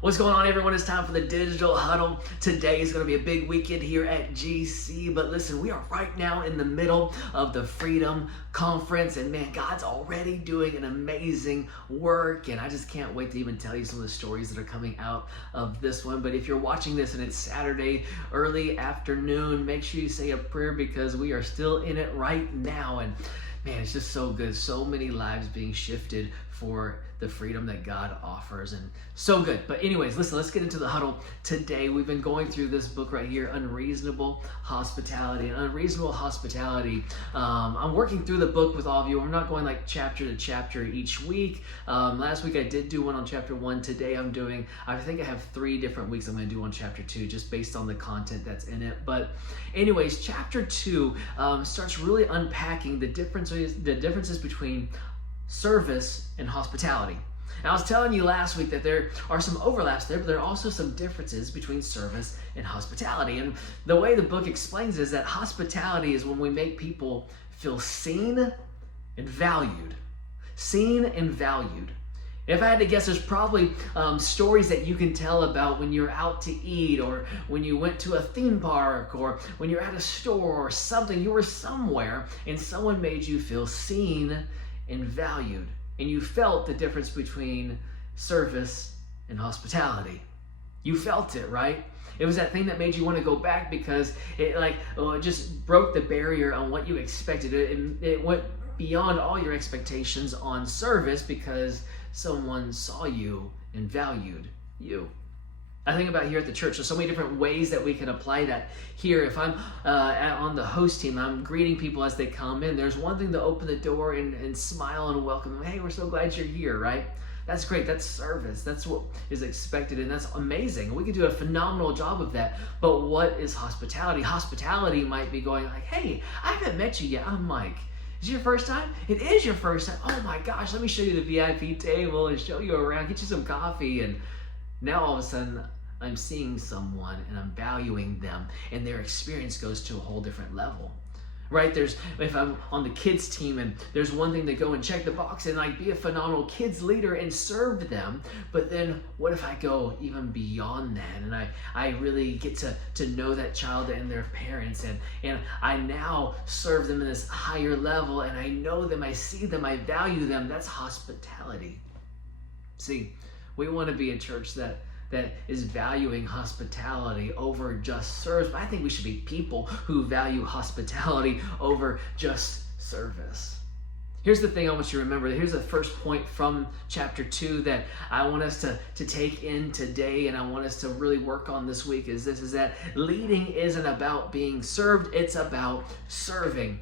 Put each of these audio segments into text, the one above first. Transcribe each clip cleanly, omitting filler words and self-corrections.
What's going on, everyone? It's time for the Digital Huddle. Today is going to be a big weekend here at GC, but listen, we are right now in the middle of the Freedom Conference, and man, God's already doing an amazing work, and I just can't wait to even tell you some of the stories that are coming out of this one. But if you're watching this and it's Saturday early afternoon, make sure you say a prayer because we are still in it right now, and man, it's just so good. So many lives being shifted for the freedom that God offers, and so good. But anyways, listen, let's get into the huddle today. We've been going through this book right here, Unreasonable Hospitality. And Unreasonable Hospitality, I'm working through the book with all of you. I'm not going like chapter to chapter each week. Last week I did do one on chapter 1. Today I think I have 3 different weeks I'm going to do on chapter 2 just based on the content that's in it. But anyways, chapter 2 starts really unpacking the differences between service and hospitality. And I was telling you last week that there are some overlaps there, but there are also some differences between service and hospitality. And the way the book explains is that hospitality is when we make people feel seen and valued. Seen and valued. If I had to guess, there's probably stories that you can tell about when you're out to eat, or when you went to a theme park, or when you're at a store or something. You were somewhere and someone made you feel seen and valued, and you felt the difference between service and hospitality. You felt it, right? It was that thing that made you want to go back because it just broke the barrier on what you expected. It went beyond all your expectations on service because someone saw you and valued you. I think about here at the church, there's so many different ways that we can apply that here. If I'm on the host team, I'm greeting people as they come in. There's one thing to open the door and smile and welcome them. Hey, we're so glad you're here, right? That's great. That's service. That's what is expected, and that's amazing. We can do a phenomenal job of that. But what is hospitality? Hospitality might be going like, hey, I haven't met you yet. I'm Mike. Is it your first time? It is your first time. Oh my gosh, let me show you the VIP table and show you around, get you some coffee. And now all of a sudden, I'm seeing someone and I'm valuing them, and their experience goes to a whole different level, right? If I'm on the kids team, and there's one thing to go and check the box and like be a phenomenal kids leader and serve them, but then what if I go even beyond that and I really get to know that child and their parents, and I now serve them in this higher level, and I know them, I see them, I value them. That's hospitality. See, we want to be a church that is valuing hospitality over just service. But I think we should be people who value hospitality over just service. Here's the thing I want you to remember. Here's the first point from chapter 2 that I want us to take in today, and I want us to really work on this week, is that leading isn't about being served, it's about serving.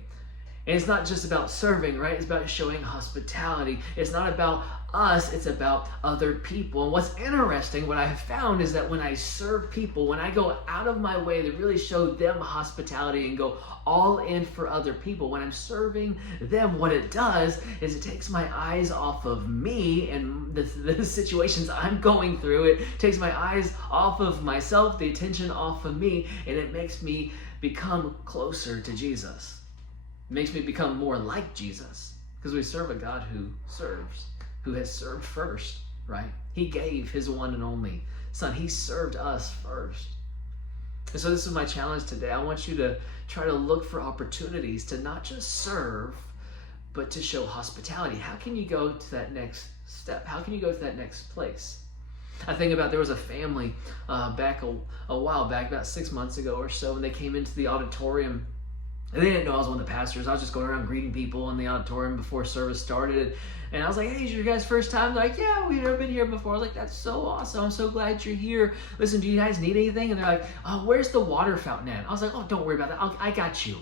And it's not just about serving, right? It's about showing hospitality. It's not about us, it's about other people. And what's interesting, what I have found, is that when I serve people, when I go out of my way to really show them hospitality and go all in for other people, when I'm serving them, what it does is it takes my eyes off of me and the situations I'm going through. It takes my eyes off of myself, the attention off of me, and it makes me become closer to Jesus. It makes me become more like Jesus, because we serve a God who serves, who has served first, right? He gave his one and only son. He served us first. And so this is my challenge today. I want you to try to look for opportunities to not just serve, but to show hospitality. How can you go to that next step? How can you go to that next place? I think about, there was a family back a while back, about 6 months ago or so, and they came into the auditorium. And they didn't know I was one of the pastors. I was just going around greeting people in the auditorium before service started. And I was like, hey, is your guys' first time? They're like, yeah, we've never been here before. I was like, that's so awesome. I'm so glad you're here. Listen, do you guys need anything? And they're like, oh, where's the water fountain at? I was like, oh, don't worry about that. I got you.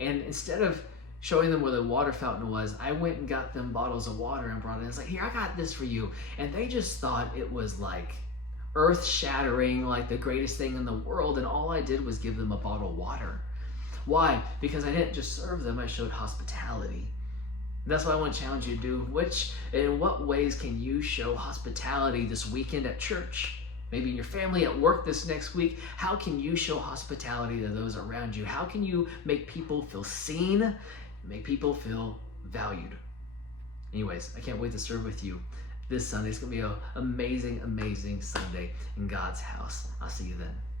And instead of showing them where the water fountain was, I went and got them bottles of water and brought it in. It's like, here, I got this for you. And they just thought it was like earth-shattering, like the greatest thing in the world. And all I did was give them a bottle of water. Why? Because I didn't just serve them, I showed hospitality. That's what I want to challenge you to do. In what ways can you show hospitality this weekend at church? Maybe in your family, at work this next week. How can you show hospitality to those around you? How can you make people feel seen, make people feel valued? Anyways, I can't wait to serve with you this Sunday. It's going to be an amazing, amazing Sunday in God's house. I'll see you then.